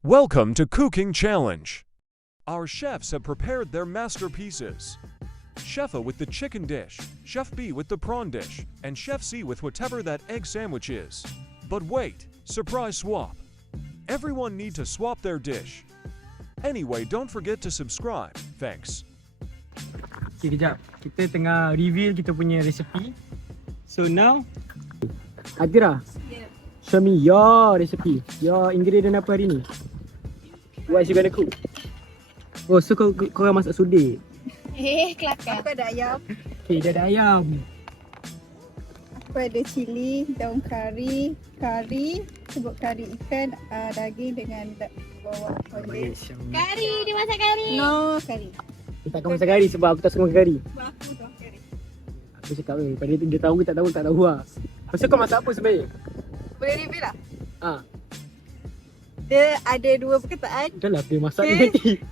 Welcome to Cooking Challenge. Our chefs have prepared their masterpieces. Chef A with the chicken dish, Chef B with the prawn dish, and Chef C with whatever that egg sandwich is. But wait, surprise swap. Everyone need to swap their dish. Anyway, don't forget to subscribe. Thanks. Okay, kejap. Kita tengah reveal kita punya resipi. So now, Adira, show me your recipe. Your ingredient apa hari ni? What you gonna cook? Oh, so kau orang masak sudik. Kelakar. Aku ada ayam. Okay, dia ada ayam. Aku ada cili, daun kari, sebut kari ikan, daging dengan bawang putih. Kari, dia masak kari. No, kari. Dia takkan masak kari sebab aku tak suka makan kari. Sebab aku tuang kari. Aku cakap pada dia tahu ke tak tahu lah. Pasal kau masak apa sebenarnya? Boleh reveal tak? Ah, Dia ada dua perkataan. dah lah dia masak Okay. ni nanti.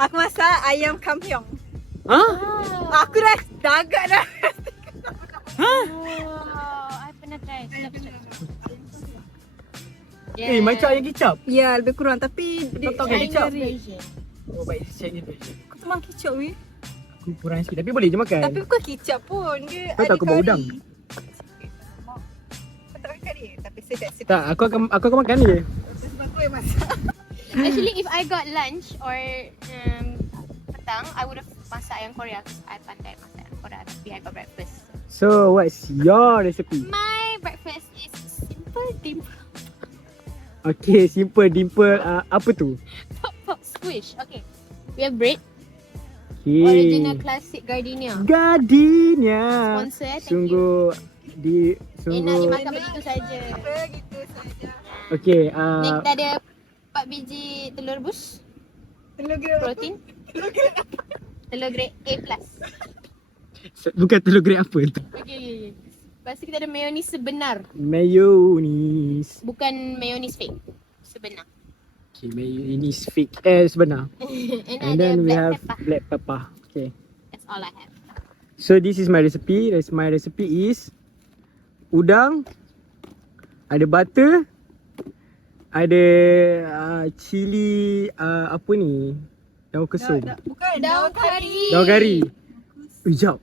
Aku masak ayam kampiong. Ha? Aku dah agak dah. Oh, I pernah try. Sedap. Macam ayam kicap. Ya, lebih kurang tapi dia Kau tahu kan kicap? version. Oh, baik. Chinese version. Aku tu makan kicap weh. Aku kurang sikit. Tapi boleh je makan. Tapi bukan kicap pun. Dia Kau ada tahu aku bau kari. udang? Kau tak makan kari? Tapi sedap. Tak, aku akan makan ni je. Sebab aku yang masak. Actually, if I got lunch or petang, I would have masak ayam Korea because I pandai masak ayam Korea. Tapi I got breakfast. So, what's your recipe? My breakfast is simple, dimple, Okay, simple, dimple. Apa tu? pop, squish. Okay, we have bread. Okay. Original classic gardenia. Gardenia. Sponsor, thank you. Sungguh Enak dimakan begitu saja. Begitu saja. Okay, Ni kita ada 4 biji telur rebus, Telur gerak. protein. Telur grade A+. bukan telur grade apa tu? Okay. Lepas tu kita ada mayonis sebenar. Mayonnaise. Bukan mayonis fake. Sebenar. Okay, mayonnaise fake. Sebenar. And And ada then we black have pepper. black pepper. Okay. That's all I have. So this is my recipe. My recipe is udang, ada butter, ada cili apa ni? Daun kesum. Bukan Daun kari. Daun kari. Jap.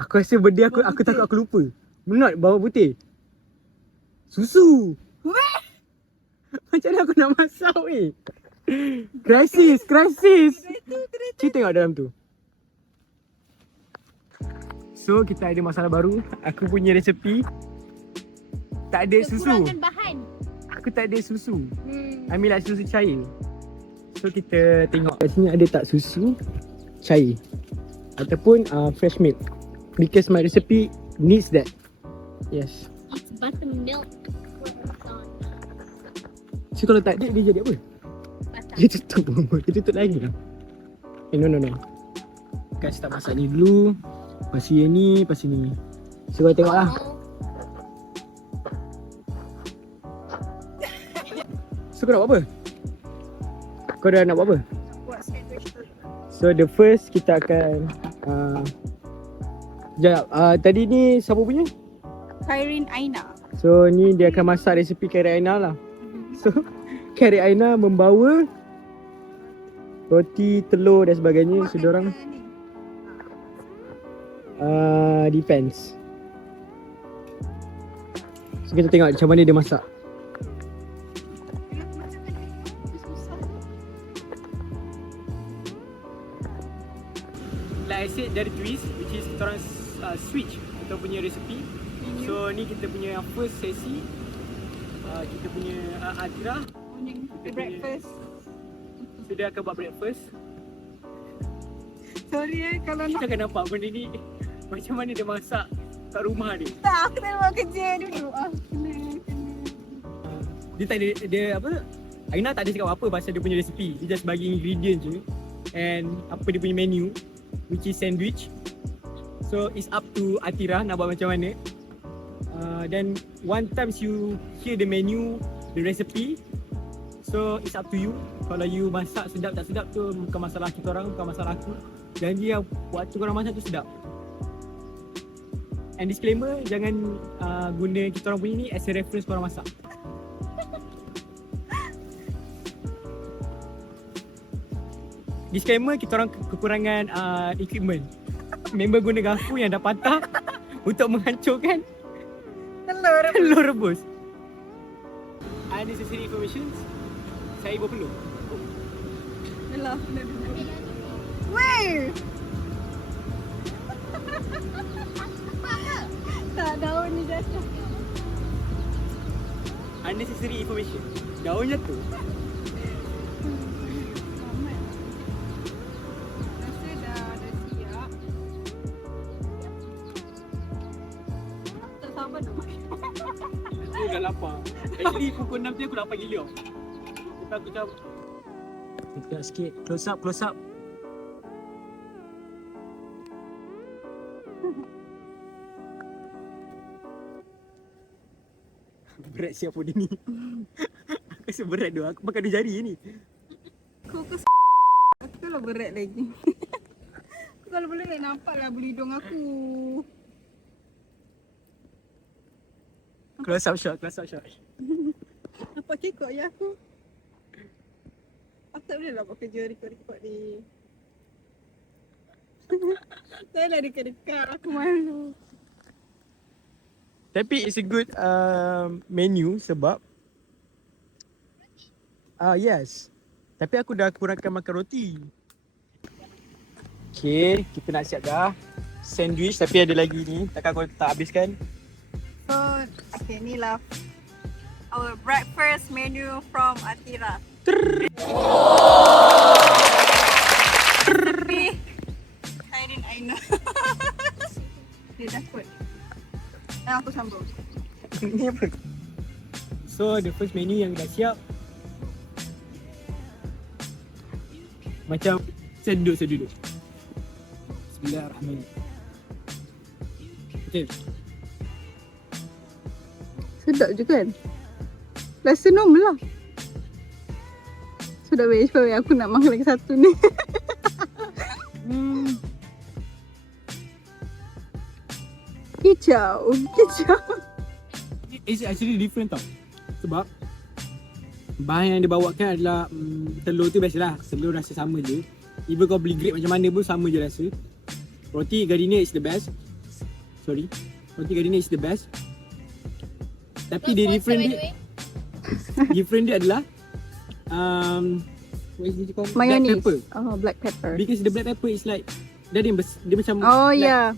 Aku rasa benda aku takut aku lupa. Not bawang putih. Susu. Macam mana aku nak masak weh? Crisis. Cik tengok dalam tu. So kita ada masalah baru. Aku punya resepi tak ada susu. Kekurangan bahan. Aku tak ada susu. Ambil lah susu cair. So kita tengok kat sini ada tak susu cair ataupun fresh milk. Because my recipe needs that. Yes. It's buttermilk. So kalau tak ada dia jadi apa? Butter. Dia tutup. Dia tutup lagi lah. No. Kan start masak ni dulu. Lepas yang ni, lepas ni. So kau tengok lah. So kau nak buat apa? Kau dah nak buat apa? buat sandwich tu. So the first kita akan tadi ni siapa punya? Kairin Aina. So ni dia akan masak resipi Kari Aina lah. So Kari Aina membawa roti, telur dan sebagainya. So diorang depends. So kita tengok macam mana dia masak. Like I said, dari twist which is kita orang switch kita punya resipi. So ni kita punya first sesi. Kita punya Adira Breakfast. So dia akan buat breakfast. Sorry kalau nak. Kita akan nampak benda ni macam mana dia masak kat rumah dia. Tak, aku nak buat kerja dulu. Kena. Dia tak ada, dia apa, Aina tak ada cakap apa pasal dia punya resipi. Dia just bagi ingredient je and apa dia punya menu which is sandwich. So it's up to Atira nak buat macam mana. Then one times you hear the menu, the recipe, so it's up to you. Kalau you masak sedap tak sedap tu bukan masalah kita orang, bukan masalah aku. Janji yang waktu korang masak tu sedap. And disclaimer, jangan guna kita orang punya ni as a reference korang masak. disclaimer, kita orang kekurangan equipment. Member guna garpu yang dah patah untuk menghancurkan telur rebus. Unnecessary information. Saya berpeluh. Yalah. Weh. Tak, daun ni jatuh. Unnecessary information. Daun jatuh. Rasa dah siap. Tak sabar nak makan. Aku dah lapar. Actually pukul 6 tu aku lapar gila. Lepas aku cabut. Dekat sikit. Close up, close up. Berat siapa dia ni. Aku rasa berat tu. Aku pakai 2 jari ni. Aku kalau berat lagi. Aku kalau boleh nak nampak lah bulu hidung aku. Close up shot, close up shot. Nampak kekok ya aku. Aku tak boleh lah buat kerja record ni. Saya lah dekat-dekat. Aku malu. Tapi it's a good menu sebab yes. Tapi aku dah kurangkan makan roti. Okay, kita nak siap dah. Sandwich tapi ada lagi ni. Takkan kau tak habiskan. So, okay, ni lah our breakfast menu from Atira. Tapi Khairin Aina. Dia takut. Dan aku sambung. Ni apa? So, the first menu yang dah siap. Macam saya duduk. Bismillahirrahmanirrahim. Okay. Sedap je kan? Rasa normal lah. Sudah wait, aku nak makan lagi satu ni. Kicau. It's actually different tau. Sebab bahan yang dia bawakan adalah telur tu biasalah. Telur rasa sama je. Even kau beli grade macam mana pun sama je rasa. Roti Gardenia is the best. Sorry. Roti Gardenia is the best. Tapi dia different dia adalah what is it called? Mayonnaise. Black pepper. Oh, black pepper. Because the black pepper is like dia macam Oh, like, yeah.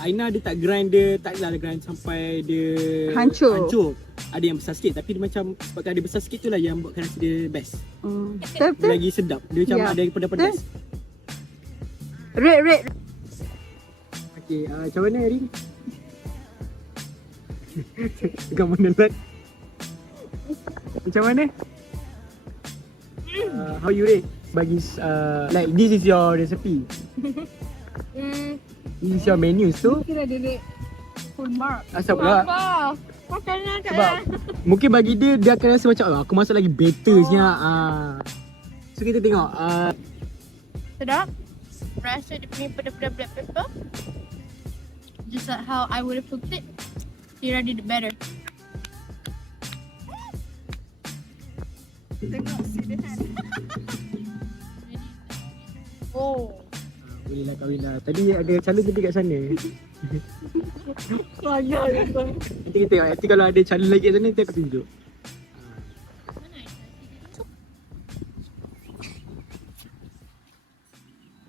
Aina dia tak grind dia, taklah grind sampai dia Hancur. Ada yang besar sikit tapi dia macam sebab ada besar sikit tu lah yang buatkan rasa dia best. Dia Betul? lagi sedap. Dia macam Ya. ada pedas-pedas. Red. Okay, macam mana hari ni? Tengah menelan. Macam mana? How you rate? Bagi like this is your recipe. This is your menu so Kira dia rate full mark. asal pula? Makanan kat Sebab mungkin bagi dia akan rasa macam aku masuk lagi better senyap. So kita tengok sedap. Rasa dia punya pedas-pedas black pepper. Just like how I would have cooked it. Tira did it better. Tengok serius. Oh. boleh lah kahwin lah. Tadi ada calon tadi kat sana. Nanti kita tengok. Nanti kalau ada calon lagi kat sana nanti aku tunjuk.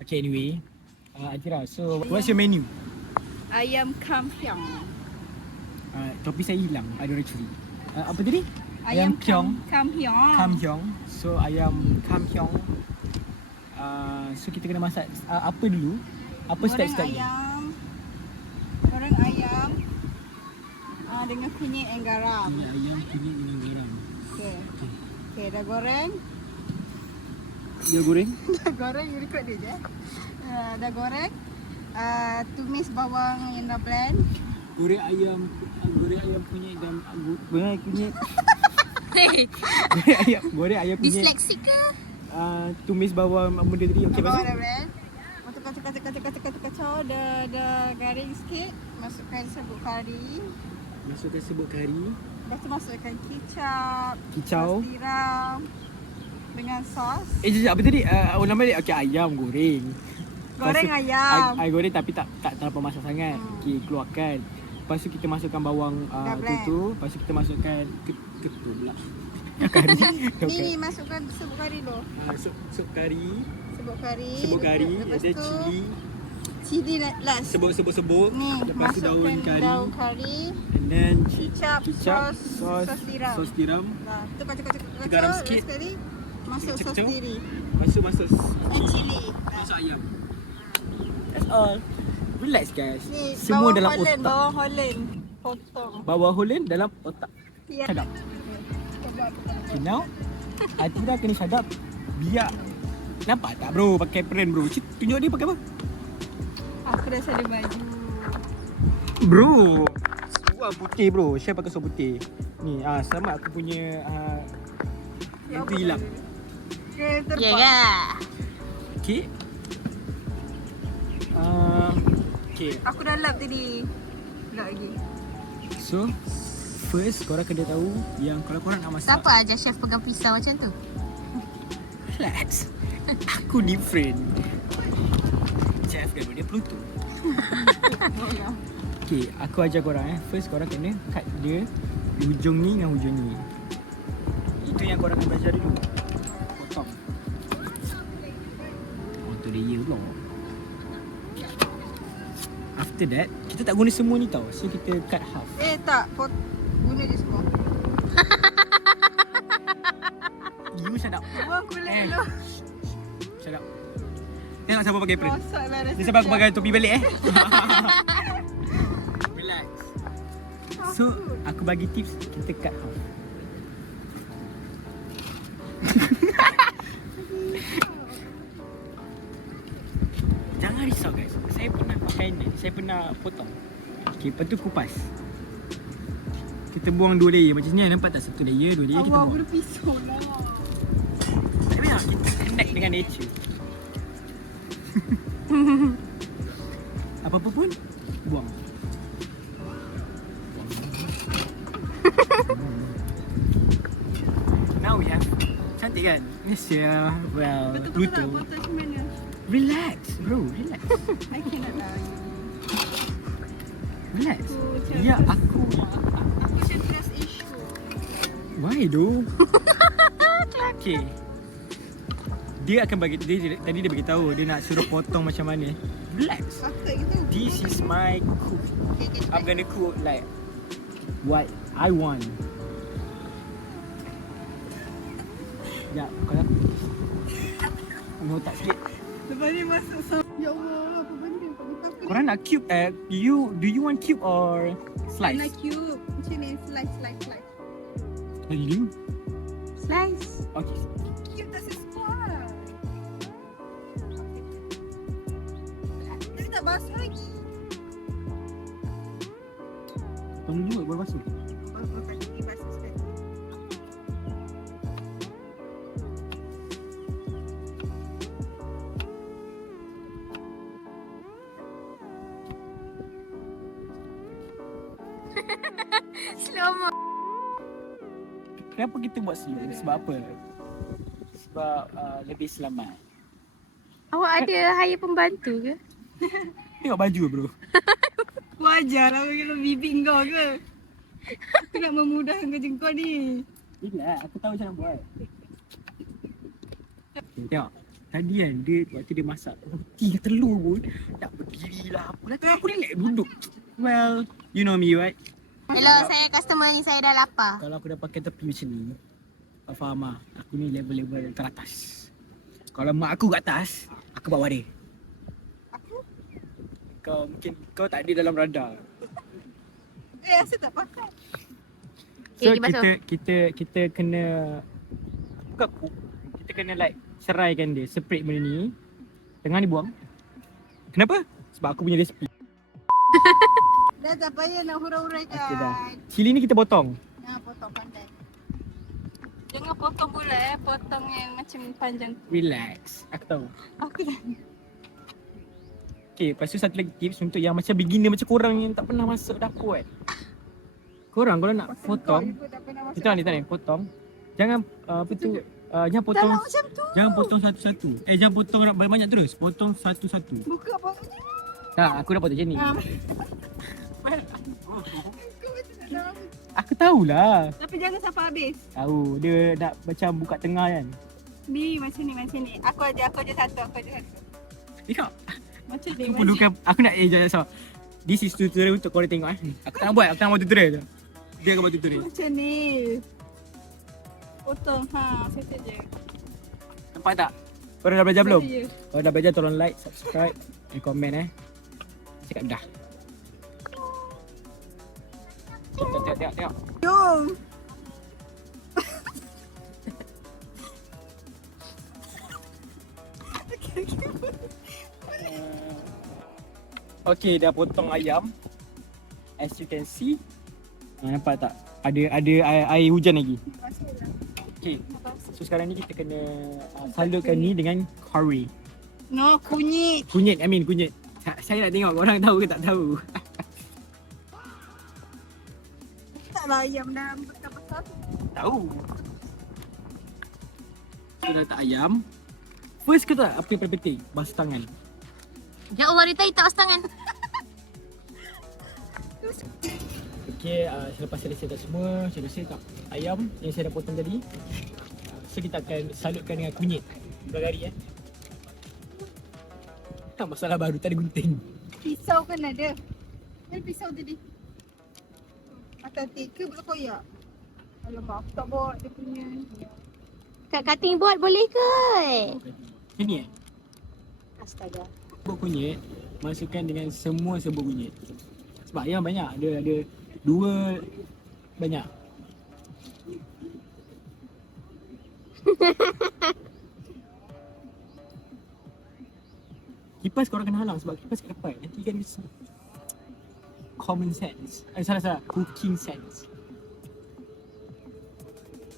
Okay, anyway. Atira, so what's your menu? Ayam kampiong. Topi saya hilang, I don't actually. Apa tadi? Ayam kyong. Kampiong. Kamhyong. So ayam kamhyong. So kita kena masak apa dulu? Apa step-step dia? Goreng ayam. Dengan kunyit dan garam. Ayam kunyit dengan garam. Okay, dah goreng. Dia goreng? Dah goreng, you record dia je. Dah goreng. Tumis bawang yang dah blend. Goreng ayam kunyit dan goreng kunyit. goreng ayam kunyit. Dyslexic ke? Tumis bawang benda tadi. Okey, Bawang pasal dah blend. Kacau. Dah garing sikit. Masukkan serbuk kari. masukkan serbuk kari. Lepas tu masukkan kicap. Kicau. Tiram. Dengan dengan sos. Apa tadi? Ulang balik. Okay, ayam goreng. Goreng ayam. I goreng tapi tak terlalu masak sangat. Okay, keluarkan. Lepas tu kita masukkan bawang Dah blend. tu. Lepas tu kita masukkan ketul pula. Ni masukkan serbuk kari dulu. Sup kari. Serbuk kari. Ada Lepas tu cili. cili last. Sebut. Ni Lepas tu daun masukkan kari. daun kari. And then Kicap, sos tiram. Sos tiram. Nah, tu kacau. Garam sikit. Last sekali masuk sos Kacau. sendiri. Masuk Dan cili. masuk ayam. That's all. Relax guys. Ni Semua bawang dalam Holland, otak. bawang Holland. Potong. Bawang Holland dalam otak. Ya. Sedap. Okay, now Atira kena sadap. Biar. Nampak tak bro pakai brand bro? Tunjuk dia pakai apa? Aku dah salah baju. Bro. Suar putih bro. Chef pakai suar putih. Ni sama aku punya yang tu hilang. Ke terpak. Ya ke? Okay. Okay. Aku dah lap tadi. Tak lagi. So first korang kena tahu yang kalau korang nak masak. Siapa aja chef pegang pisau macam tu? Relax. Aku different. Chef kan dia Pluto. Okay, aku ajar korang First korang kena cut dia hujung ni dengan hujung ni. Itu yang korang kena belajar dulu. Potong. Oh tu dia pula. After that, kita tak guna semua ni tau. So kita cut half. Tak. Guna je semua. You shut up. Buang kulit dulu. Shut up. Tengok siapa pakai print. Rosak lah rasa. Ni sampai aku pakai topi balik Relax. So, aku bagi tips kita cut half. Jangan risau guys. Saya pernah pakai ni. Saya pernah potong. Okay, lepas tu kupas. Kita buang 2 layer. Macam ni nampak tak? 1 layer, 2 layer kita Awak aku buang. dah pisau lah. Tapi lah, kita connect dengan nature. Apa-apa pun, buang. Now we have, cantik kan? Malaysia, well, Betul-betul Pluto. nak potong macam mana? Relax bro, relax. I cannot lah. Relax. macam Ya, aku. Aku macam trust issue. Why though? Okay. Dia akan bagi, tadi dia bagi tahu dia nak suruh potong macam mana. Relax. Patut kita. This is my cook. Okay. I'm gonna cook like what I want. Ya, kalau no tak sikit. Lepas ni masuk sama. Ya Allah, apa benda? Kau minta aku Korang nak cube? Do you want cube or slice? nak cube. Macam ni, slice. Really? Slice. Okay. Cube tak sesuai. Tapi tak basuh lagi. Tolong juga baru basuh. Basuh kaki, basuh sekali. Slow mo. Kenapa kita buat slow? Sebab apa? Sebab lebih selamat. Awak ada hire pembantu ke? Tengok baju bro. Wajar lah kalau bibi kau ke. Aku nak memudahkan kerja kau ni. Bila aku tahu macam mana buat. Okay, tengok. Tadi kan waktu dia masak roti ke telur pun nak berdiri lah apa lah. Aku relax duduk. Well, you know me right? Hello, saya customer ni, saya dah lapar. Kalau aku dah pakai tepi macam ni, kau faham lah, aku ni level-level teratas. Kalau mak aku kat atas, aku bawah dia. Kau mungkin kau tak ada dalam radar. Asal tak pakai. So Okay, basuh. kita kena bukan cook. Kita kena like seraikan dia, separate benda ni. Tengah ni buang. Kenapa? Sebab aku punya resipi. Dah tak payah nak hurai-huraikan. Okay dah. Cili ni kita potong. Nah, potong pandai. Jangan potong bulat potong yang macam panjang. Relax. Aku tahu. Aku dah. Okay, lepas tu satu lagi tips untuk yang macam beginner macam korang yang tak pernah masuk dapur kan. Korang kalau nak potong, Kau tak pernah masuk. kita ni potong. Jangan apa tu Jangan potong. Tak nak macam tu. Jangan potong satu-satu. Jangan potong banyak-banyak terus. Potong satu-satu. Buka apa? Tak, aku dah potong macam ni. Kau macam nak tahu. Aku tahulah. Tapi jangan sampai habis. Tahu, dia nak macam buka tengah kan. Ni macam ni. Aku aja satu. Tengok. Macam Aku perlukan, aku nak jangan salah. This is tutorial untuk korang tengok Aku tak nak buat, aku tak nak buat tutorial tu. Dia akan buat tutorial. Macam ni. Potong. Settle je. Nampak tak? Korang dah belajar belum? Settle je. Kalau dah belajar tolong like, subscribe dan komen Cakap dah. Tengok. Jom. Okay, dah potong ayam. As you can see. Nampak tak? Ada air hujan lagi. Okay. So sekarang ni kita kena salurkan ni dengan curry. No, kunyit. Kunyit. Saya nak tengok korang tahu ke tak tahu. Taklah ayam dalam besar-besar tu. Tahu. So dah letak ayam. First ke tak apa yang paling penting? Basuh tangan. Ya Allah, dia tak basuh tangan. Okay, selepas saya letak semua, saya dah letak ayam yang saya dah potong tadi. So kita akan salutkan dengan kunyit. Bergari masalah baru, tak ada gunting. Pisau kan ada. Ada pisau tadi. Atau tiga pula koyak. Alamak, aku tak bawa dia punya. Kat cutting board boleh ke? Ini Astaga. serbuk kunyit, masukkan dengan semua serbuk kunyit. Sebab ayam banyak, ada dua banyak. Kipas korang kena halang sebab kipas kat depan. Nanti kan dia common sense. Salah. Cooking sense.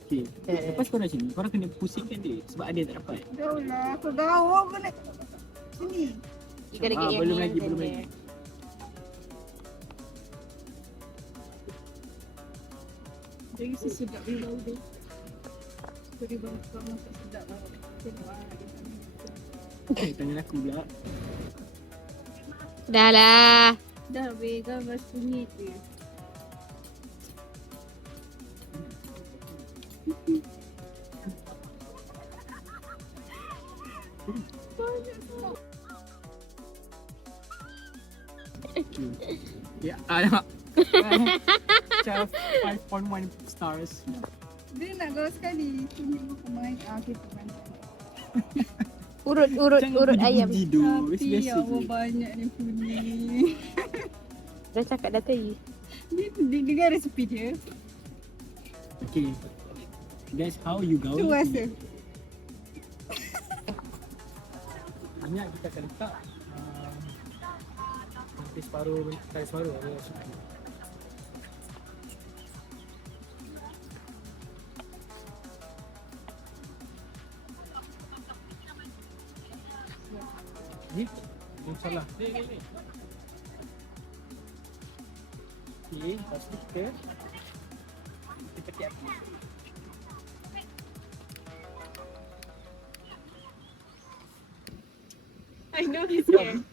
Okay. Lepas korang macam ni, korang kena pusingkan dia sebab ada yang tak dapat. Dah lah, aku gaul kena. Sini. You gotta get your belum hands lagi. in there. Jadi sesedap dia bau dia. Jadi bau kau masak sedap lah. Tangan aku pula. Dah lah. Dah weh, gambar kunyit je. Ya, alamak. Macam 5.1 stars. Dia nak gaul sekali. Kunyit pun pemain. Kita main. Urut ayam. Tapi ya Allah banyak ni kunyit. Dah cakap dah tadi. Dia dengar resepi dia. Okay. That's how you go. Tu rasa. Minyak kita akan letak hampir separuh. Ni, salah. Ni. Okay, lepas tu kita petik api. I know he's scared.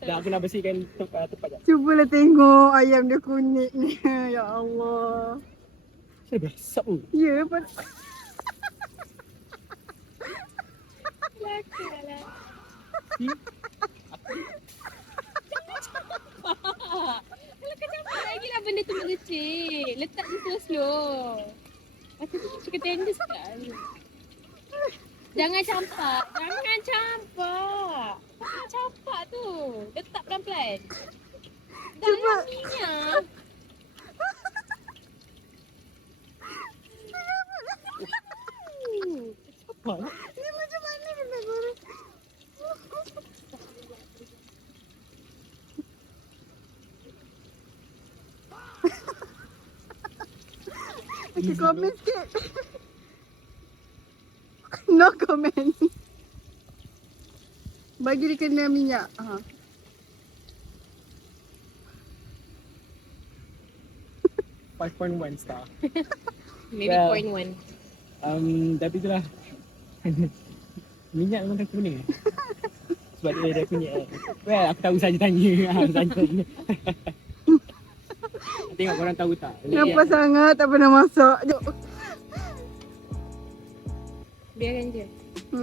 Dah aku nak bersihkan tempat je. Cubalah tengok ayam dia kunyit ni. Ya Allah. Saya biasa pun. Ya, lepas Kalau kau campak lagi lah benda tu mengecil. Letak je slow-slow. Lepas tu chicken tender sekali. Jangan campak. Jangan campak tu. Letak pelan-pelan. Dalam minyak. Apa? ni macam mana dia nak goreng? Okay, komen sikit. No comment. Bagi dia kena minyak. 5.1 star. Maybe Well. 0.1. Tapi itulah. Minyak memang tak kuning eh? Sebab dia kunyit eh. Well, aku tahu saja tanya. Tanya. Tengok korang tahu tak? Kenapa sangat tak pernah masak? Jom. Biarkan je.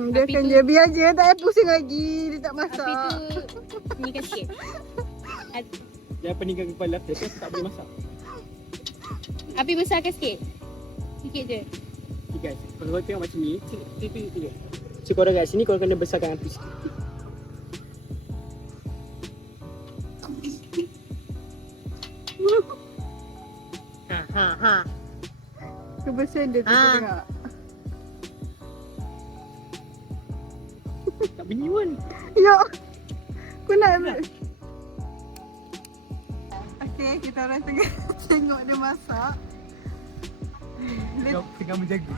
Biarkan tu- dia. Biar je. Tak payah pusing lagi. Dia tak Api masak. tu tinggikan sikit. Dia peningkan kepala aku, tapi aku tak boleh masak. Api besarkan sikit. Sikit je. Okay guys, kalau korang tengok macam ni, tiga. So korang kat sini, korang kena besarkan api sikit. Kebersihan dia tu tengok. Tak bunyi pun. Ya. Aku nak ambil. Okay, kita orang tengah tengok dia masak. Kau tengah menjaga.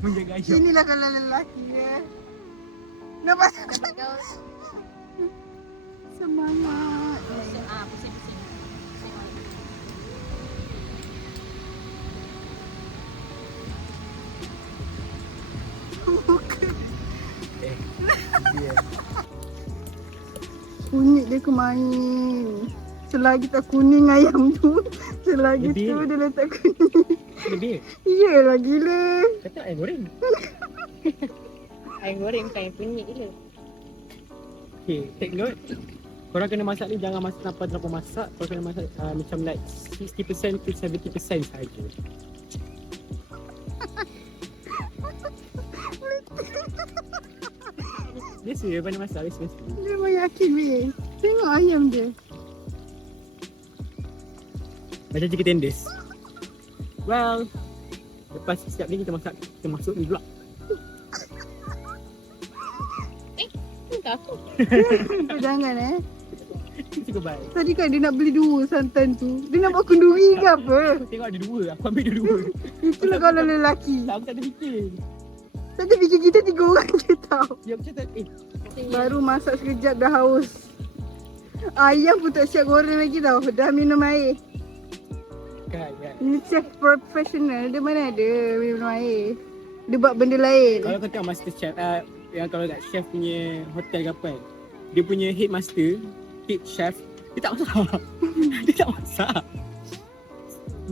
menjaga ayam. Inilah kalau lelaki ya. Nampak? Semangat. Pusing-pusing. Kunyit dia kemain. Selagi tak kuning ayam tu, selagi Lebih. tu dia letak kuning. Lebih. Iyalah gila. Kata ayam goreng. Ayam goreng bukan ayam kunyit gila. Okay, take note. Korang kena masak ni jangan masak terlalu masak. Korang kena masak macam like 60% to 70% sahaja. Biasa je pandai masak, biasa. Dia memang yakin weh. Tengok ayam dia. Macam chicken tenders. Well, lepas setiap ni kita masuk ni pula. Entah aku. Kau jangan Cukup baik. Tadi kan dia nak beli 2 santan tu. Dia nak buat kenduri ke apa? Tengok ada 2, aku ambil dua-dua. Itulah kalau lelaki. Tak, aku tak ada fikir. Tadi fikir kita 3 orang je tau. Ya macam tak, Baru masak sekejap dah haus. Ayam pun tak siap goreng lagi tau. Dah minum air. kan. Ini chef professional. Dia mana ada minum air. Dia buat benda lain. Kalau kau tengok master chef, yang kalau kat chef punya hotel ke apa kan, dia punya head chef, dia tak masak. Dia tak masak.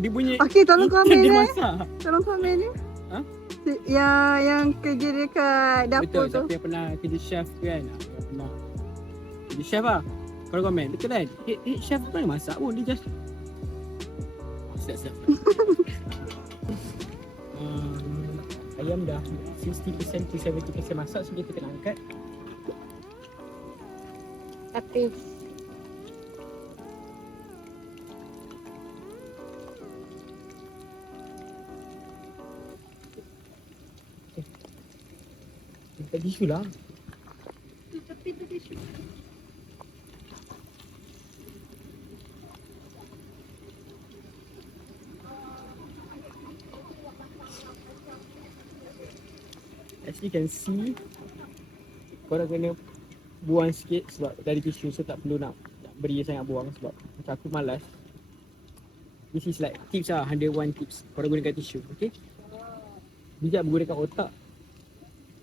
Dia punya Okey, tolong intern komen dia eh. masak. Tolong komen ni. Ha? Yang kerja dekat dapur Betul, tu. siapa yang pernah kerja chef tu kan, yang pernah kerja chef lah. Kalau komen, betul kan? Head chef pun masak pun, dia just sedap. Ayam dah 60% to 70% masak, so kita kena angkat. Tapi Kita tisu lah. Tepi tu tisu. As you can see, korang kena buang sikit sebab dari tisu, so tak perlu nak beri sangat buang sebab macam aku malas. This is like tips lah, 101 tips korang gunakan tisu, okay? Bijak menggunakan otak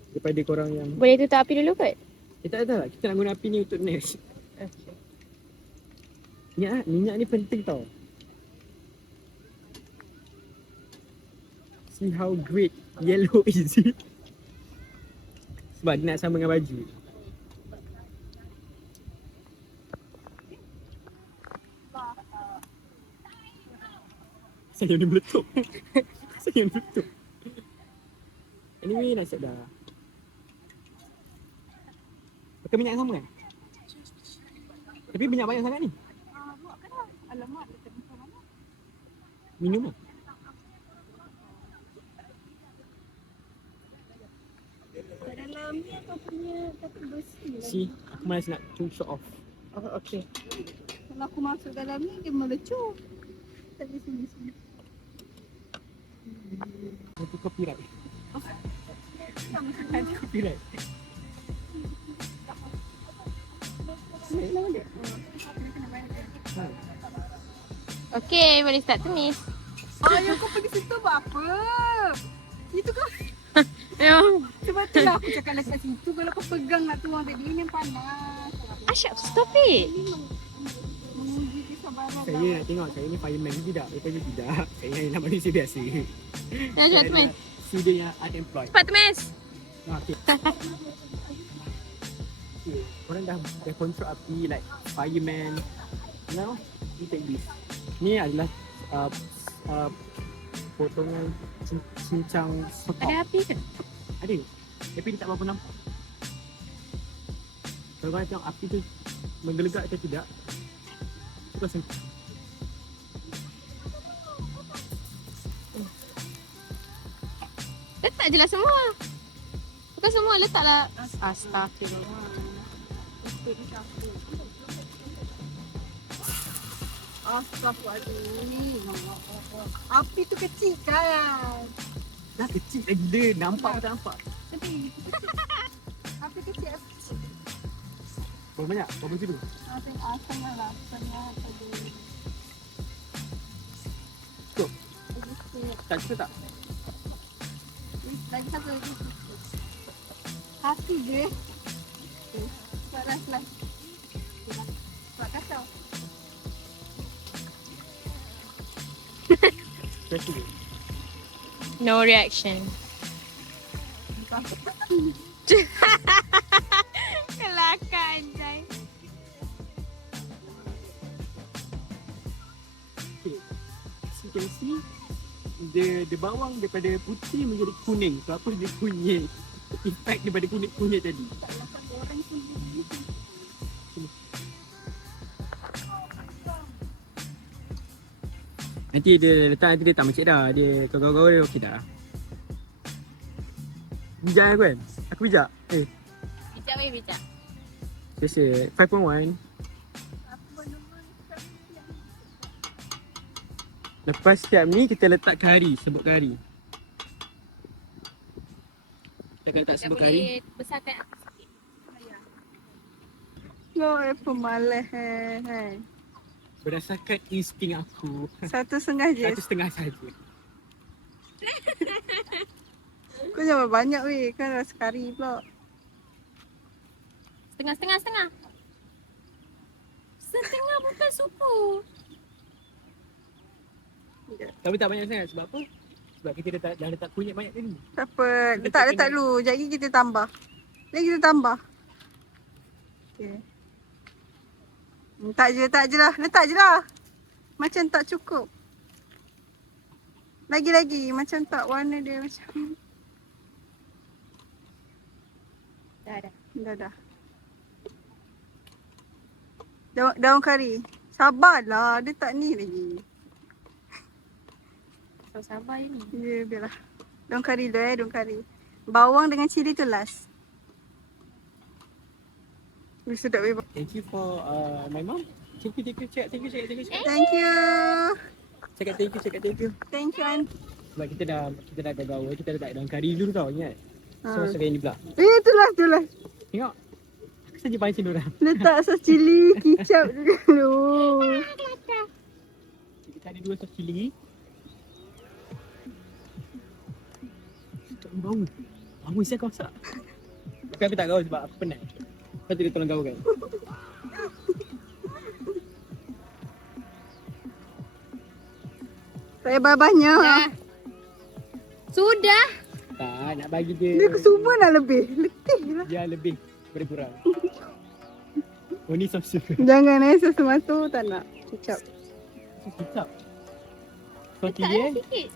daripada korang yang boleh tutup api dulu kot? tak lah, kita nak guna api ni untuk next. Minyak ni penting tau. See how great yellow is it? Sebab dia nak sama dengan baju. Saya ni meletup. Saya ni meletup. Anyway, nak siap dah. Pakai minyak yang sama kan? Tapi minyak banyak sangat ni. Alamak, dia macam mana? Minum lah. Kat dalam ni apa punya tapi bersih lagi. See, aku malas nak show off. Oh, okay. Kalau aku masuk dalam ni dia melecur. Tak ada sini. Itu copyright. Ada copyright. Okay, boleh start tumis. Ayah kau pergi situ buat apa? Itu kau. Ya. Sebab tu lah aku cakap dekat situ. Kalau kau pegang nak tuang tadi ni yang panas. Asyap, stop it. Menguji kesabaran. Saya nak tengok saya ni fireman ke tidak. Rupanya tidak. Saya hanyalah manusia biasa. Dah cepat tumis. Student yang unemployed. Cepat tumis. Okay. Okay. Korang dah control api like fireman. Now, we take this. Ni adalah potongan cincang sotong. Ada api ke? Ada. Tapi dia tak berapa nampak. Kalau korang tengok api tu menggelegak atau tidak, tu kau sentuh. Letak je lah semua. Bukan semua, letaklah. Astagfirullah. Astaghfirullahaladzim. Api tu kecil kan? Dah kecil lagi dia. Nampak pun tak nampak. Tapi api kecil. Berapa banyak? Berapa kilo? Setengah lah. Setengah tadi. Cukup? Tak cukup tak? Lagi satu lagi. Hati je. Buat ras. Buat kacau. Press dulu. No reaction. Kelakar anjay. Okay. As you can see, the bawang daripada putih menjadi kuning. So apa dia kunyit? Effect daripada kunyit tadi. Nanti dia letak, nanti dia tak macam dah. Dia kau-kau dia okey dah. Bijak aku kan? Aku bijak? Bijak weh, bijak. Biasa 5.1. Lepas setiap ni kita letak kari, sebut kari. Kita akan letak Kita sebut kari. boleh besarkan api sikit. Kau pemalas Berdasarkan insting aku, 1.5 je. 1.5 saja. Kau jangan banyak weh. Kan rasa kari pula. Setengah. Setengah bukan supu. Tapi tak banyak sangat sebab apa? Sebab kita dah letak kunyit banyak tadi. Tak apa. Letak dulu. Sekejap lagi kita tambah. Lagi kita tambah. Okay. Tak je lah. Letak je lah. Macam tak cukup. Lagi-lagi. Macam tak warna dia macam. Dah. Daun kari. Sabarlah. Dia tak ni lagi. Sabar je ni. Ya, biarlah. Daun kari tu daun kari. Bawang dengan cili tu last. Sedap weh. Thank you for my mom. Thank you. Cakap thank you. Thank you. Cakap thank you. Thank you, Aunty. Sebab kita dah gagal. Kita letak daun kari dulu tau, ingat? So masuk ini pula. Itulah. Tengok. Aku saja pancing diorang. Letak sos cili, kicap dulu. Kita ada 2 sos cili. Tak bau. Bau siap kau sak. Tapi aku tak gaul sebab aku penat. Lepas tu dia tolong gaulkan. Saya banyak. Dah. Sudah. Tak, nak bagi dia. Dia semua nak lebih. Letih lah. Dia lebih daripada kurang. Oh ni sos susu. Jangan sesuatu tak nak. Kicap. Kicap. Sos Letak cili sikit.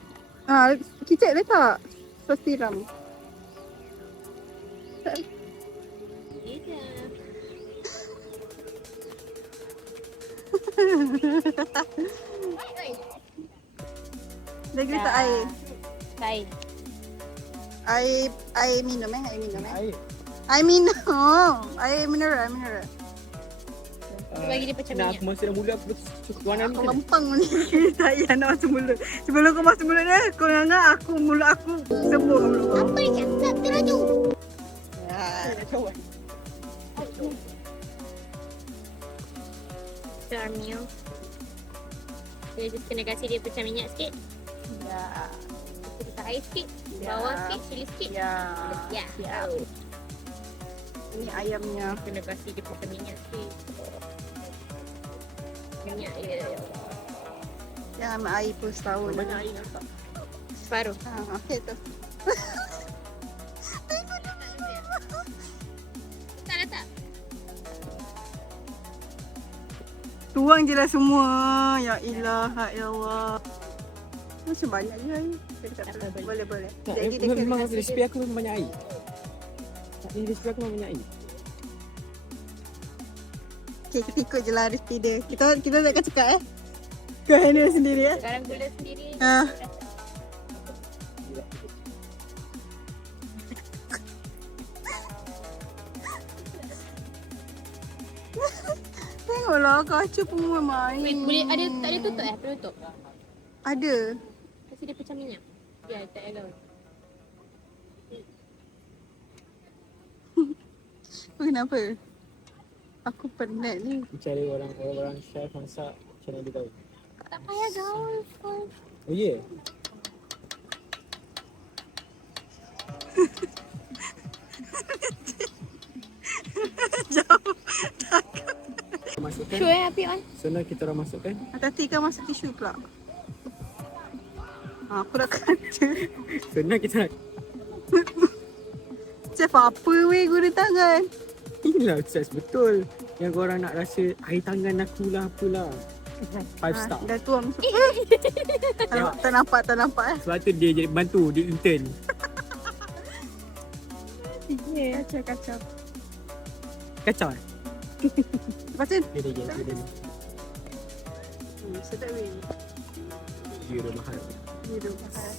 Kicap letak. Sos tiram. Ya je. Lagi letak air. Baik. Air minum Air. Air minum. Air mineral. Kita bagi dia macam Nak minyak. aku masuk dalam mulut aku warna ni. Kau lempang ni. Tak payah nak masuk mulut. Sebelum kau masuk mulut dia, kau ingat mulut aku sembuh mulut kau. Apa yang cakap teraju? Darmil. Dia just kena kasih dia pecah minyak sikit. Ya. Kita letak air sikit. Ya. Bawang sikit, cili sikit. Ya. Ya. Ya. Ini ayamnya. Kena kasih dia pecah minyak sikit. Minyak dia. Jangan ambil air pun setahun. Banyak air nampak. Separuh. Okey tu. Letak. Tuang je lah semua. Ya ilah, ya Allah. Macam banyak je air. Tak apa, Boleh, boleh. Tak, Jadi dia memang kena resipi aku memang banyak air. Ini resipi aku memang banyak air. Okay, kita ikut je lah resipi dia. Kita takkan cakap Kau handle sendiri Garam gula sendiri. Ha. Tengoklah kaca pun main. Wait, boleh ada tak ada tutup penutup. Ada. Kasi dia pecah minyak. Ya, tak ada. Kenapa? Aku penat ni. Cari orang chef masak macam mana dia tahu. Tak payah gaul. Oh ya? Yeah. Jauh. Masukkan. Sure api on. So now kita orang masukkan. Hati-hati kan masuk tisu pula. Aku dah kata. So now kita nak Chef apa weh guna tangan? inilah saiz betul. Yang korang nak rasa air tangan aku lah apalah. 5 star. Dah tuang. Tak nampak Sebab tu dia jadi bantu, dia intern. Kacau. Kacau eh? Lepas tu? Dia. Sedap weh. Dia mahal. Dia mahal.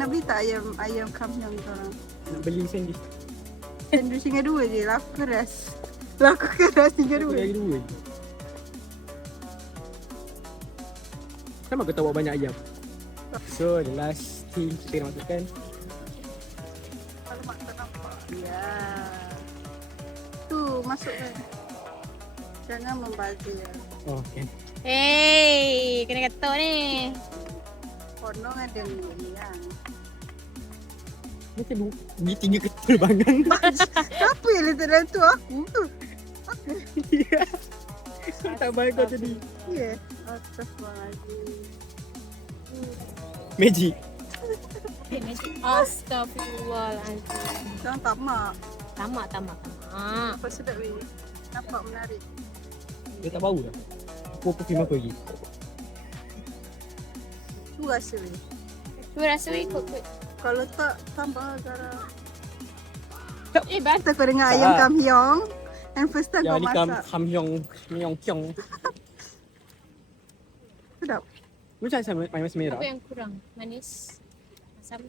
Nak beli tak ayam kamyang korang? Nak beli sandwich. Sandwich tinggal 2 je. Laku keras tinggal Aku 2. lagi 2 je. Kenapa kau tak buat banyak ayam? So the last thing kita nak masukkan. Alamak tak nampak. Ya. Tu masukkan. Jangan membazir. Oh okay. Hey, kena ketuk ni. Konong ada minyak. Macam ni 3 ketul bangang. Siapa yang letak dalam tu? Aku tu. Tak baik kau tadi. Ya. Astaghfirullahaladzim. Magic. Astaghfirullahaladzim. Jangan tamak. Tamak. Apa sedap weh. Nampak menarik. Dia tak bau lah. Aku perfume aku lagi. Tu rasa weh. Tu rasa ikut. Kalau tak, tambah garam. Bas. Kita kau dengar Tak. ayam kamyong. And first time Yang kau ni masak. kamyong kyong. Sedap. Macam sama manis merah. Apa yang kurang? Manis, asam,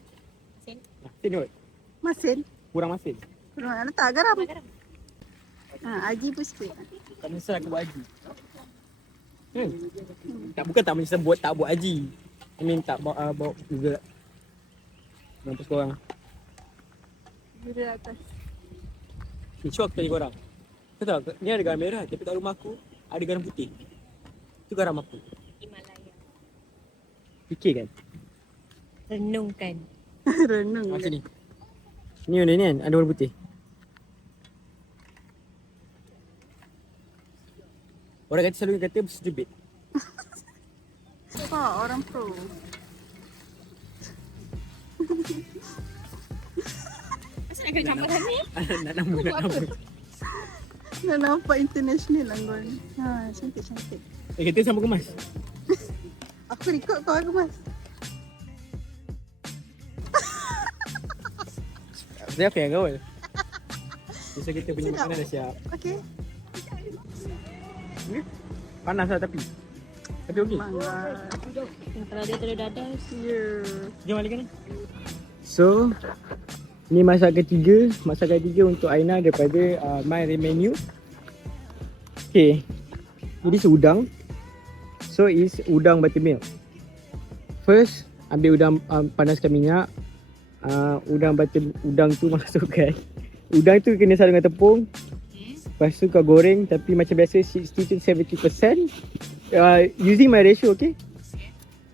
asin. Tengok. Masin. Kurang masin. Kurang letak garam. Garam. Aji pun sikit. Tak menyesal aku buat haji. Bukan tak menyesal tak buat haji. I mean tak bawa juga. Mampus korang. Gula atas. Cuba aku tanya korang. Kau tahu ni ada garam merah tapi kat rumah aku ada garam putih. Itu garam apa? Himalaya. Fikir kan? Renungkan. Renung. Macam ni. Ni kan ada warna putih. Orang kata selalu kata sejubit. Apa orang pro? Asal nak kena campur sana ni? Nak nama. Nak nampak international lah kau ni. Cantik. Kita sama kemas. Aku record kau kemas. Saya apa yang gaul? Biasa kita punya Sedap. makanan dah siap. Okey. Panas lah tapi okey. Mangga. Kalau dia telur dadah. Ya. Jom balik kan. So ni masakan ketiga untuk Aina daripada My Menu. Okay. Ini udang. So is udang buttermilk. First ambil udang, panaskan minyak. Udang tu masukkan. Udang tu kena saring dengan tepung. Lepas tu kau goreng tapi macam biasa 60 to 70%. Using my ratio, okay?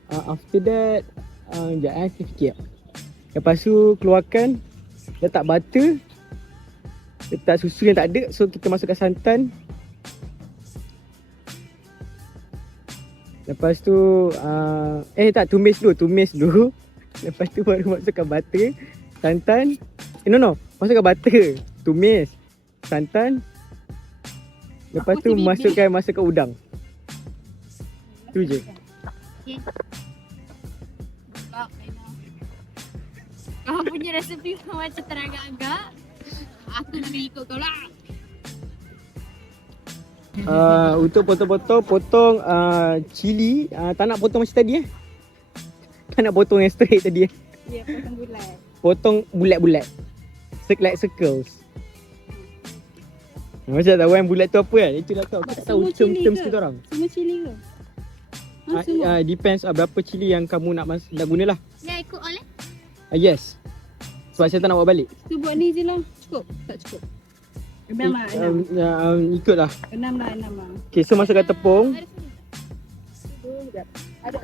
After that, sekejap kita fikir. Lepas tu keluarkan, letak butter, letak susu yang tak ada. So kita masukkan santan. Lepas tu tumis dulu. Lepas tu baru masukkan butter, santan. Masukkan butter, tumis, santan. Lepas tu masukkan udang. Tu je. Okay. Kau punya resepi macam teragak-agak. Aku nak ikut kau lah. Untuk potong cili. Tak nak potong macam tadi Tak nak potong yang straight tadi Ya, potong bulat. Potong bulat-bulat, like circles. Macam tak tahu yang bulat tu apa kan. Itulah kau tak tahu term kita orang. Semua cili ke? Semua? Depends berapa cili yang kamu nak guna lah. Ya, ikut all Yes. Sebab saya tak nak bawa balik. Tu buat ni je lah. Cukup? Tak cukup? 6 lah, 6. Ikut lah. 6 lah. Okay, so masukkan tepung. Ada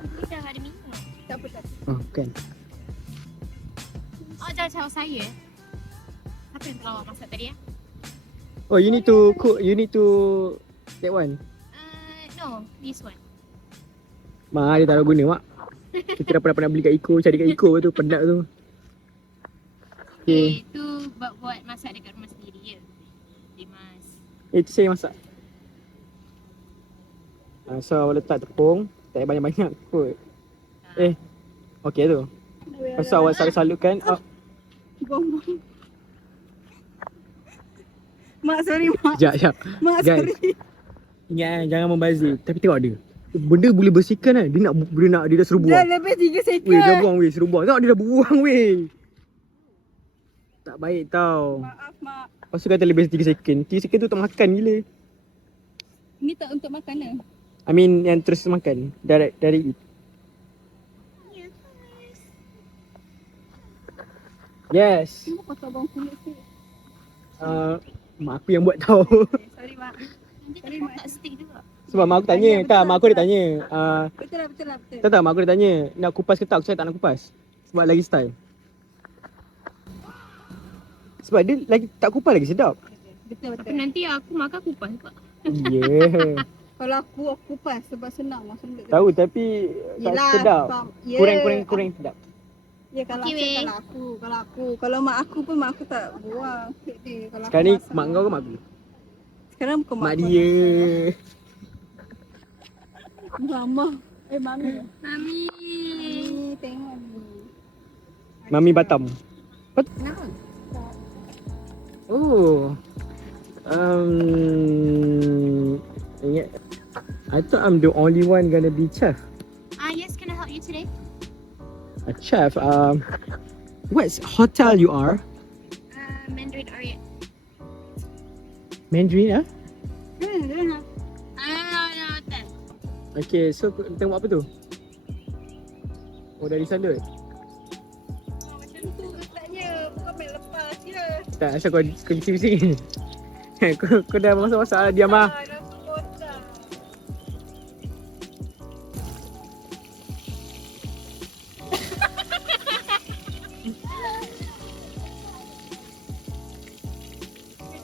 Ni dah ada minyak. tak apa. Oh, kan. Oh, jangan cakap saya. Siapa yang telah masak tadi ya? Oh, you need to cook. You need to that one. No, this one. Mak, dia tak ada guna, Mak. Kita dah pernah beli kat Iko. Cari kat Iko tu, penat tu. Okay. Tu buat masak dekat rumah sendiri je. Dimas. Itu saya masak. So, awak letak tepung. Tak payah banyak-banyak kot. Okay tu. Lepas tu awak salut-salutkan. Buang-buang. Mak, sorry Mak. Sekejap. Mak, Guys. sorry. Ingat jangan membazir. Tapi tengok dia. Benda boleh bersihkan kan. Dia dah suruh Dah buang. lebih 3 second. Weh, dah buang weh. Suruh buang. Tengok dia dah buang weh. Tak baik tau. Maaf Mak. Lepas tu kata lebih 3 second. 3 second tu tak makan gila. Ni tak untuk makan lah. I mean yang terus makan. Dari eat. Yes. Cuma pasal bawang kulit sikit. Mak aku yang buat tau. Okay, sorry Mak. Nanti Sorry, kena Mak. tak stick juga. Sebab mak aku tanya. Betul, Tak, mak aku ada tanya. Betul lah. Tak, mak aku ada tanya. Nak kupas ke tak? Aku cakap tak nak kupas. Sebab lagi style. Sebab dia lagi tak kupas lagi sedap. Betul. Tapi nanti aku makan kupas juga. Yeah. Kalau aku kupas sebab senang masa duduk. Tahu tapi tak sedap. Ya. Kurang sedap. Ya kalau Okay, kalau mak aku pun mak aku tak buang kek dia. Kalau Sekarang ni aku masak. mak kau ke mak aku? Sekarang bukan Mak aku. dia. Mama. Mami. Mami. Ni tengok ni. Mami Batam. Kenapa? Oh. Ingat. I thought I'm the only one gonna be chef. Yes, can I help you today? A chef. What hotel you are? Mandarin Orient. Mandarin ah? No, hotel. Okay, so tengok apa tu? Oh, dari salut. Macam tu letaknya. Bukan main lepas je. Tak, asal kau bising-bising. kau dah masak-masak diam lah. Nasi kotak.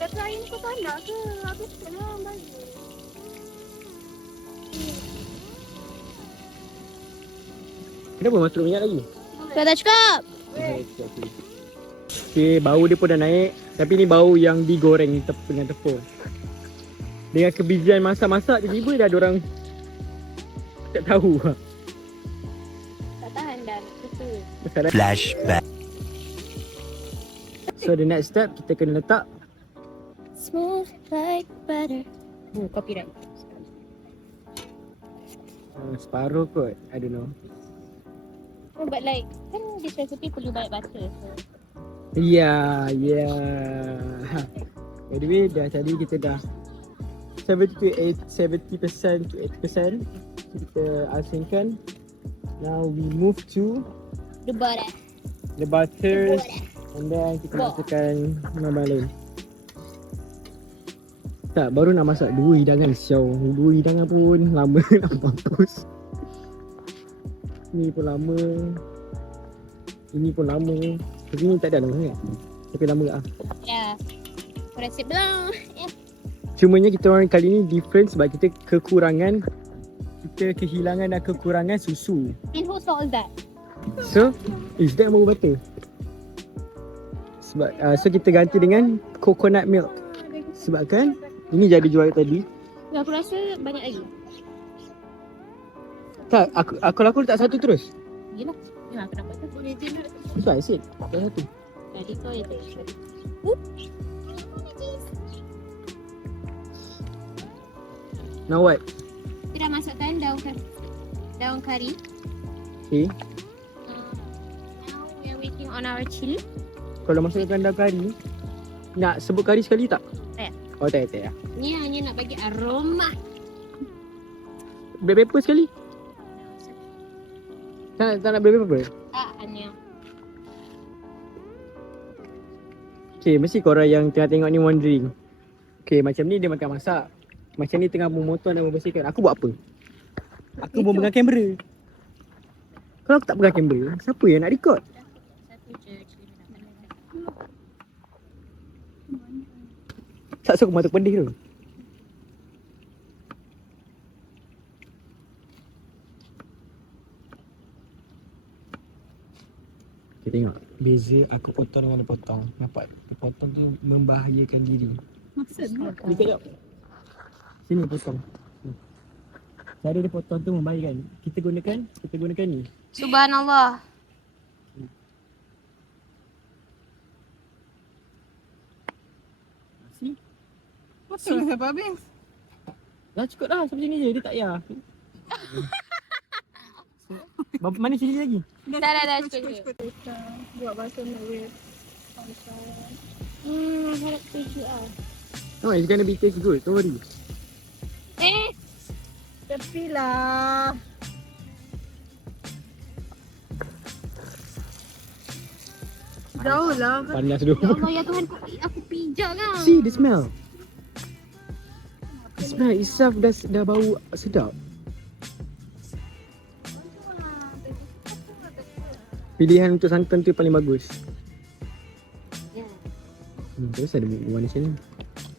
Kata hari ni kau tak nak ke? Habis lah bagi. Kenapa masuk minyak lagi? Kau tak cukup? Okay, bau dia pun dah naik. Tapi ni bau yang digoreng dengan tepung. Dengan kebijakan masak-masak, tiba-tiba dah ada orang tak tahu. Tak tahan dah. Betul. Flashback. So the next step, kita kena letak Smooth like butter. Oh, copyright. separuh kot. I don't know. Oh, but like, kan this recipe perlu banyak butter. So. Yeah. By the way, dah tadi kita dah 70% to 80% kita asingkan. Now we move to The butter. the butters and then kita masukkan barang lain. Tak, baru nak masak 2 hidangan siau. 2 hidangan pun lama nak mampus. ni pun lama. Ini pun lama. Tapi ni tak ada lama sangat. Tapi lama lah. Ya. Kau rasa belum? Ya. Cumanya kita orang kali ni different sebab kita kekurangan. Kita kehilangan dan kekurangan susu. And who told that? So, is that bubble butter? Sebab so kita ganti dengan coconut milk. Sebab kan ini jadi jual tadi. Ya, aku rasa banyak lagi. Tak, aku letak satu terus. Yelah. Ya, aku dapat satu. That's what I said. Tak satu. Jadi kau yang terus. Now what? Kita dah masukkan daun kari. Okay. Now we are waiting on our chili. Kalau masukkan daun kari, nak sebut kari sekali tak? Tak. Oh tak. Ni hanya nak bagi aroma. Black pepper sekali? Tak nak black pepper? Tak, hanya. Okay, mesti korang yang tengah tengok ni wondering. Okay, macam ni dia makan masak. Macam ni tengah memotong dan membersihkan. Aku buat apa? Aku pun pegang kamera. Kalau aku tak pegang kamera, siapa yang nak record? Satu je chili minyak. Tak suka mata pedih tu. Okay, tengok. Beza aku potong dengan dia potong. Nampak? Dia potong tu membahayakan diri. Maksudnya. Ni kejap. Sini potong. Cara dia potong tu membahayakan. Kita gunakan ni. Subhanallah. See? Potong sampai habis. Dah cukup dah sampai sini je. Dia tak payah. Mana sini lagi? Dah, cukup. Buat basuh merah. Harap tujuh ah. Oh, it's gonna be taste good. Don't worry. Tepilah. Jauh lah. Panas tu. Ya Allah, ya Tuhan, aku pijak kan. See the smell. The smell itself dah bau sedap. Pilihan untuk santan tu paling bagus. Ya, Terus ada warna macam ni.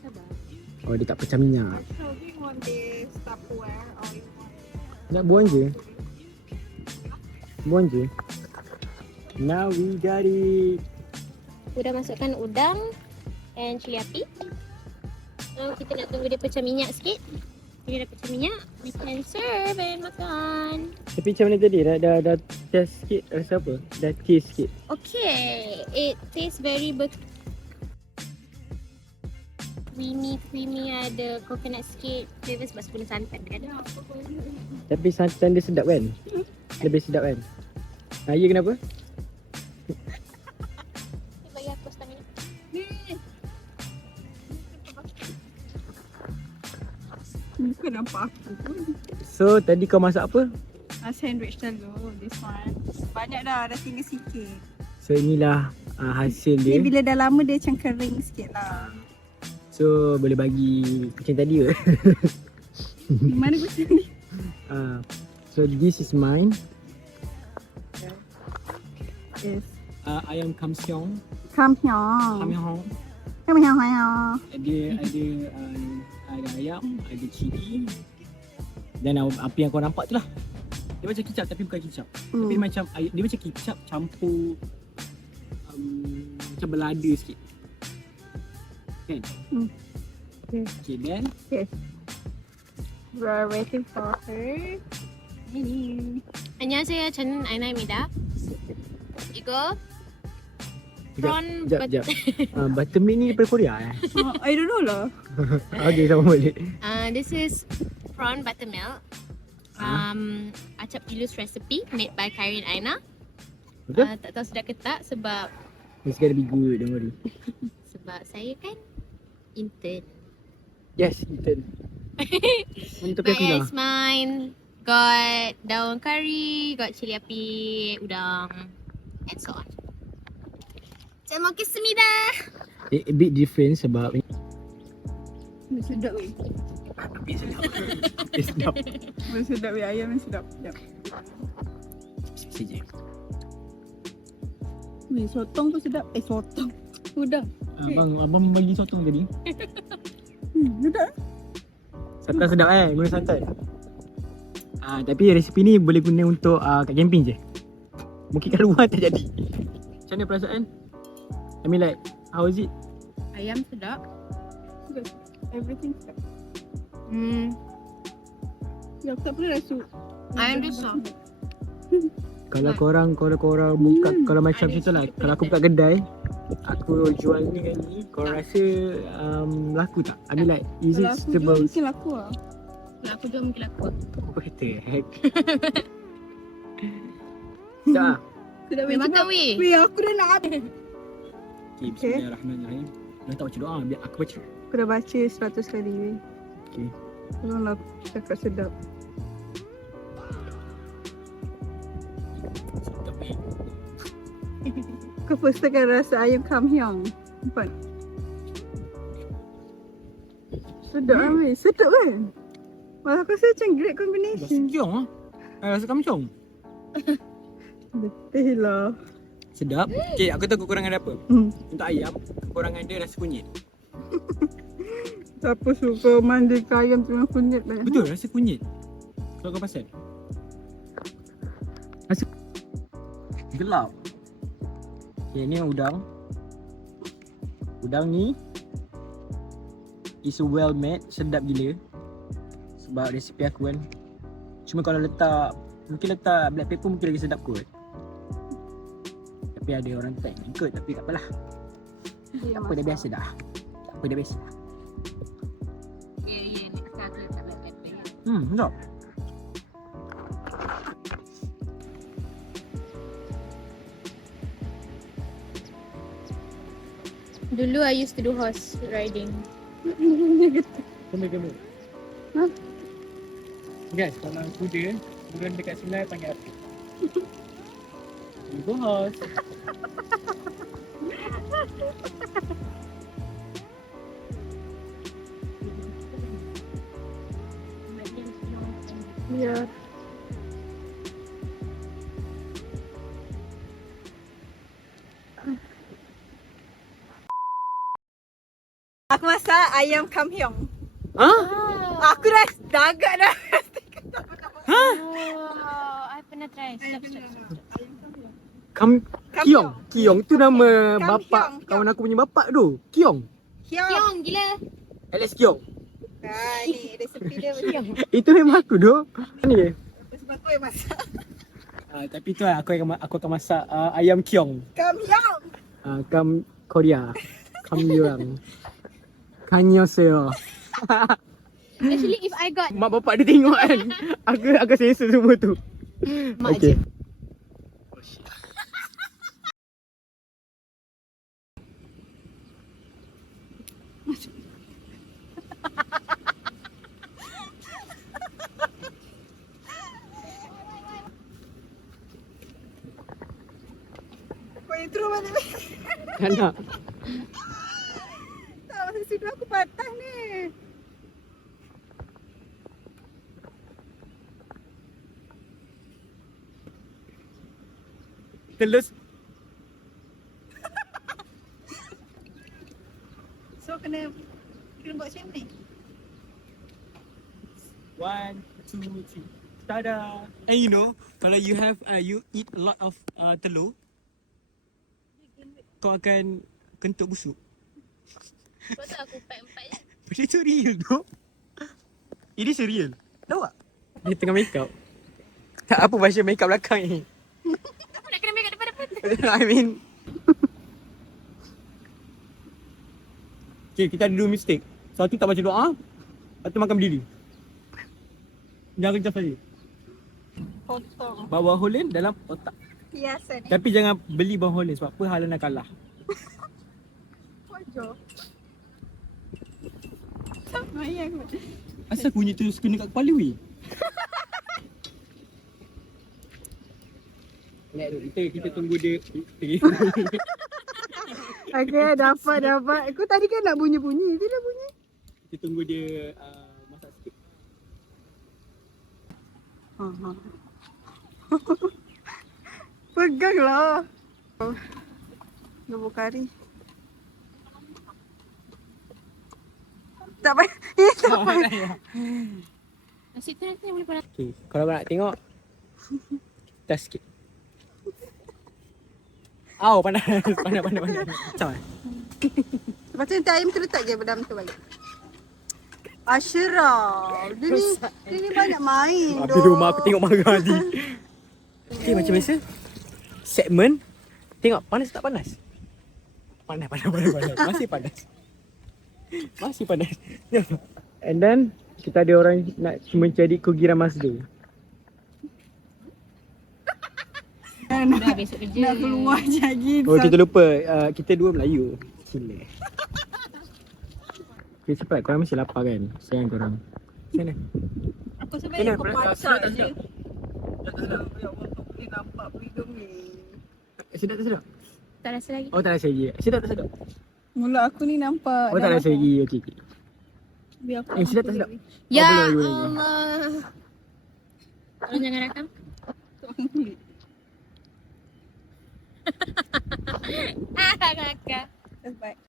sabar. Oh, dia tak pecah minyak. So, do you want this Tupperware or you want... Nak buang je. Buang je. Now we got it. Udah masukkan udang and cili api. Now kita nak tunggu dia pecah minyak sikit. Bila dah pecah minyak, we can serve and makan. Tapi macam mana tadi? Dah test sikit rasa apa? Dah taste sikit. Okay, it tastes very creamy, ada coconut sikit, flavor sebab guna santan kan. Tapi santan dia sedap kan? Lebih sedap kan? Ya kenapa? Bagi aku setengah minit. Muka nampak aku pun. So tadi kau masak apa? Sandwich telur, this one. Banyak dah tinggal sikit. So inilah hasil Dia dia. bila dah lama dia macam kering sikit lah. So boleh bagi macam tadi ke? Mana gua sini? So this is mine. Yes. Ayam kamsiong. Kampion. Kamsiong. Kampion. Ada ayam, ada cili. Dan apa yang kau nampak tu lah. Dia macam kicap tapi bukan kicap. Tapi macam dia macam kicap campur macam belada sikit. Kan? Okay. Okay, then We are waiting for her. Ini. 안녕하세요. 저는 아이나입니다. 이거 prawn Sekejap. Buttermilk ni daripada Korea I don't know lah. Okay, sama balik. This is prawn buttermilk. Acap Gilus recipe made by Karen Aina. Betul? Tak tahu sedap ke tak sebab It's gonna be good, don't worry. saya kan intern. Yes, Ethan. Mantap But aku lah. yes, mine got daun kari, got cili api, udang, and so on. 잘 먹겠습니다. A bit different sebab Sedap weh. sedap. Sedap weh, ayam sedap. Sedap. saja. Weh, sotong tu sedap. Sotong. Udah. Abang bagi sotong tadi. Sedap. Santan sedap guna santan. Tapi resipi ni boleh guna untuk kat camping je. Mungkin kat luar tak jadi. Macam mana perasaan? I mean like, how is it? Ayam sedap. Everything sedap. Ya, aku tak pernah rasa. Ayam dia soft. Kalau korang buka, kalau macam macam tu lah. Kalau aku buka kedai, aku jual ni kan ni, korang rasa laku tak? I mean like, is it Kalau aku jual suitable? mungkin laku lah. Kalau aku jual mungkin aku. What the heck? Tak. Sedap Weh, makan weh. Weh, aku dah nak habis. Okay, bismillahirrahmanirrahim. Dah tak baca doa, biar aku baca. Aku dah baca 100 kali weh. Okay. Tolonglah cakap sedap. Sedap ni. Kau first akan rasa ayam kamhyang. Nampak? Sedap lah weh. Sedap kan? Wah, aku rasa macam great Rasa combination. kiong lah. Rasa kamcong. Betul lah. Sedap. Okay, aku tahu kekurangan dia apa. Untuk ayam, kekurangan dia rasa kunyit. Siapa suka mandi ayam dengan kunyit banyak? Betul, rasa kunyit. Kalau kau pasal. Rasa gelap. Okay, ni udang. Udang ni is well made, sedap gila. Sebab resipi aku kan. Cuma kalau letak, mungkin letak black pepper mungkin lagi sedap kot. Tapi ada orang tak ikut, tapi tak apalah. Tak apa, dah biasa dah. Tak apa, dah biasa dah. Ya, next time aku letak black pepper. Sedap. Dulu I used to do horse riding. Kami. Hah? Guys, kalau kuda, turun dekat sungai panggil apa? Go horse. Ya. Aku masak ayam kamhyong. Aku dah agak dah. Oh, I pernah try. Sedap. Kiong tu nama Kam bapak Hyong. kawan aku punya bapak tu. Kiong. Kiong gila. Alex Kiong. Ni resepi dia macam Itu memang aku tu. Ni je. sebab aku yang masak. Tapi tu lah aku akan masak ayam Kiong. Kamhyong. Kam Korea. Kam Yurang. Kanyoseyo. Actually if I got Mak bapak dia tengok kan. Aku selesa semua tu. Mak Okay. je. Kau intro mana ni? Anak. Tak, masa sudah aku patah ni. Telus. So kena buat macam ni. 1, 2, 3. Tada. And you know, kalau you have you eat a lot of telur, kau akan kentut busuk. Kau tahu aku empat je. Benda tu real tu. Ini serial. Tahu tak? Dia tengah make up. Tak apa bahasa make up belakang ni. Aku nak kena make up depan-depan. I mean. Okay, kita ada 2 mistake. Satu tak baca doa. Satu makan berdiri. Jangan kejar saya. Potong. Bawa holen dalam otak. Hiasan ni. Tapi jangan beli bawang holen sebab apa Halan dah kalah. Pojok. Sama yang Asal kunyit tu kena kat kepala weh? Kita tunggu dia. Okay, dapat. Kau tadi kan nak bunyi-bunyi. Dia dah bunyi. Kita tunggu dia masak sikit. Peganglah. Oh. Lobo kari. Tak payah. Tak payah. Nasi tu nanti boleh panas. Okay, kalau kau nak tengok, kita sikit. Au, panas. Panas. Macam mana? Lepas tu nanti ayam tu letak je bedam tu balik. Ashraf. Dia ni banyak main Habis rumah aku tengok marah tadi. Okay, macam biasa. Segmen. Tengok panas tak panas? Panas. Masih panas. Masih panas. And then, kita ada orang nak mencari Kugira Mazdu. Dah besok kerja. Nak keluar je lagi. Oh, kita lupa. Kita dua Melayu. Cina. Okay, cepat. Korang mesti lapar kan? Sayang korang. Sana. Aku sebenarnya kau masak je. Sedap. Ya Allah, tak boleh nampak hidung ni. Sedap tak sedap? Tak rasa lagi. Oh, tak rasa lagi. Sedap tak sedap? Mula aku ni nampak. Oh, tak rasa lagi. Okey. Biar aku Sedap tak sedap? Ya Oh, boleh lagi. Allah. Tolong jangan rakam. kulit. Kakak. Bye.